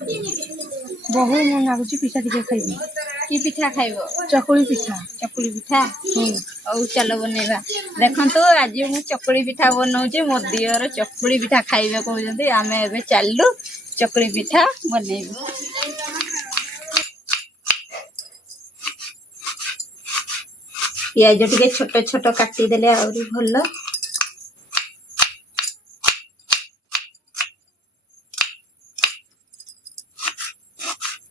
बहु मन लाଗୁଛି ପିଠା ଟିକେ ଖାଇବି। କି ପିଠା ଖାଇବ? ଚକୁଳି ପିଠା। ଚକୁଳି ପିଠା। ହଉ ଚାଲ ବନେଇବା। ଦେଖନ୍ତୁ ଆଜି ମୁଁ ଚକୁଳି ପିଠା ବନଉଛି। ମୋ ଦିଅର ଚକୁଳି ପିଠା ଖାଇବେ କହୁଛନ୍ତି। ଆମେ ଏବେ ଚାଲିଲୁ ଚକୁଳି ପିଠା ବନେଇବୁ। ପିଆଜ ଟିକେ ଛୋଟ ଛୋଟ କାଟିଦେଲେ ଆହୁରି ଭଲ।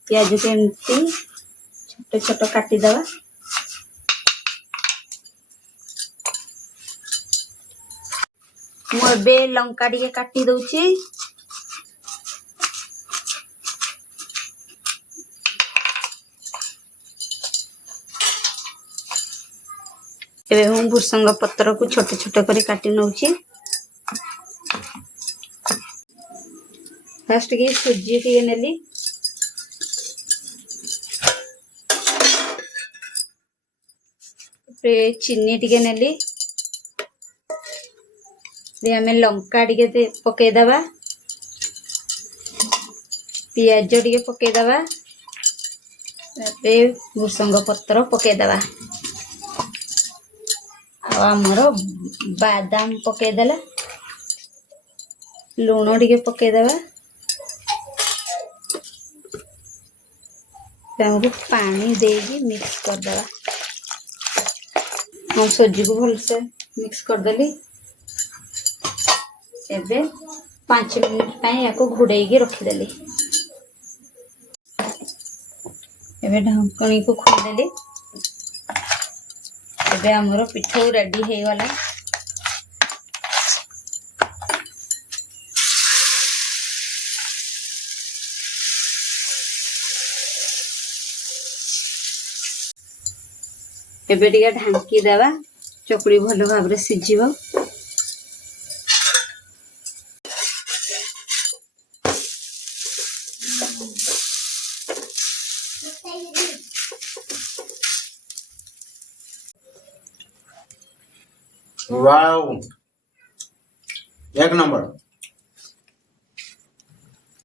ପିଆଜ କେମିତି ଛୋଟ ଛୋଟ କାଟିଦବା। ମୁଁ ଏବେ ଲଙ୍କା ଟିକେ କାଟି ଦଉଛି। ଏବେ ମୁଁ ଭୃସଙ୍ଗ ପତ୍ରକୁ ଛୋଟ ଛୋଟ କରି କାଟି ନଉଛି। ଫାଷ୍ଟ ଟିକେ ସୁଜି ଟିକେ ନେଲି। ଚିନି ଟିକେ ନେଲି। ଆମେ ଲଙ୍କା ଟିକେ ପକେଇଦବା। ପିଆଜ ଟିକେ ପକେଇଦବା। ଭୃସଙ୍ଗ ପତ୍ର ପକେଇଦବା। ଆଉ ଆମର ବାଦାମ ପକେଇଦେଲା। ଲୁଣ ଟିକେ ପକେଇଦବା। ଆମକୁ ପାଣି ଦେଇକି ମିକ୍ସ କରିଦବା। ମୁଁ ସୁଜିକୁ ଭଲସେ ମିକ୍ସ କରିଦେଲି। ଏବେ 5 ମିନିଟ ପାଇଁ ୟାକୁ ଘୋଡେଇକି ରଖିଦେଲି। ଏବେ ଢାଙ୍କୁଣୀକୁ ଖୋଲିଦେଲି। ଏବେ ଆମର ପିଠଉ ରେଡି ହେଇଗଲା। ଏବେ ଟିକେ ଢାଙ୍କି ଦେବା। ଚକୁଳି ଭଲ ଭାବରେ ସିଝିବ। वाओ, एक नंबर।